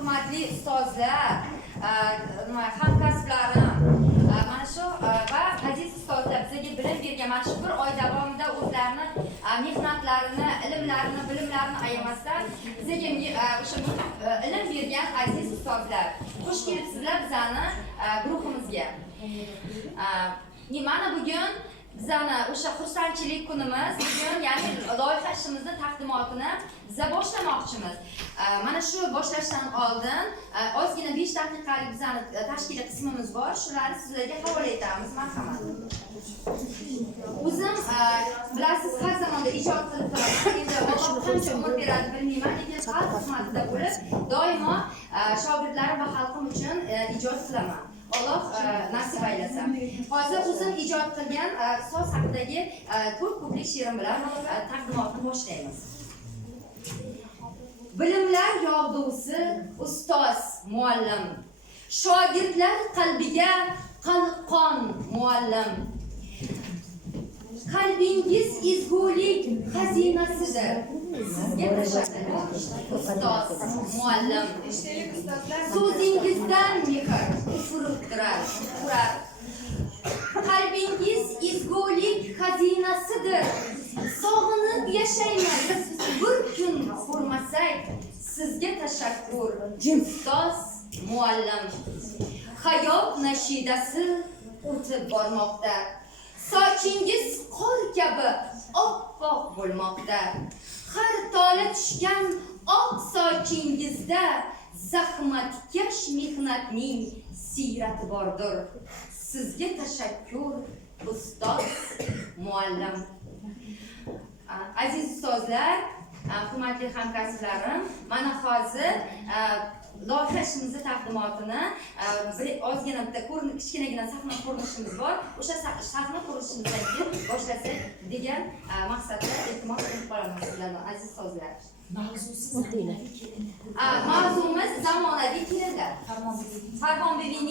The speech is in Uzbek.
hurmatli ustozlar, hamkasblarim, mana shu va aziz ustozlar bizga bilim bergan mana shu bir oy davomida o'zlarini mehnatlarini, ilmlarini, bilimlarini ayamasdan bizga o'sha ilm bergan aziz ustozlar. Xush kelibsizlar bizani guruhimizga. Mana bugun bizani o'sha xursandchilik kunimiz, bugun ya'ni loyiha ishimizni taqdimotini biza boshlamoqchimiz. Mana shu boshlashdan oldin ozgina 5 daqiqalik bizani tashkiliy qismimiz bor. Shularni sizlarga havola etamiz. Marhamat. O'zim bilasiz, har zamonda ijod qilib turaman. Endi Alloh qancha umr beradi bilmayman, lekin xalq xizmatida bo'lib, doimo shogirdlarim va xalqim uchun ijod qilaman. Alloh nasib aylasin. Hozir o'zim ijod qilgan ustoz haqidagi 4 kuplik she'rim bilan taqdimotni boshlaymiz. Bilimlar yog'dusi ustoz muallim, shogirdlar qalbiga qalqon muallim. Qalbingiz ezgulik xazinasidir. Sizga tashakkur ustoz muallim. So'zingizdan mehr ufuribdirar. Qalbingiz ezgulik xazinasidir. Sog'inib yashaymiz bir kun ko'rmasak. Sizga tashakkur ustoz muallim. Hayot nashidasi o'tib bormoqda. Sochingiz qor kabi oppoq bo'lmoqda. Har tola tushgan oq sochingizda zahmatkash mehnatning siyrati bordir. Sizga tashakkur ustoz muallim. Aziz ustozlar, hurmatli hamkasblarim, mana hozir loyiha ishimizni taqdimotini ozgina bitta kichkinagina sahna ko'rinishimiz bor. O'sha sahna ko'rinishimizdan keyin boshlasak degan maqsadda iltimos qilib qolaman sizlardan, aziz ustozlar. Mavzumiz zamonaviy kelinlar. Farmon bibining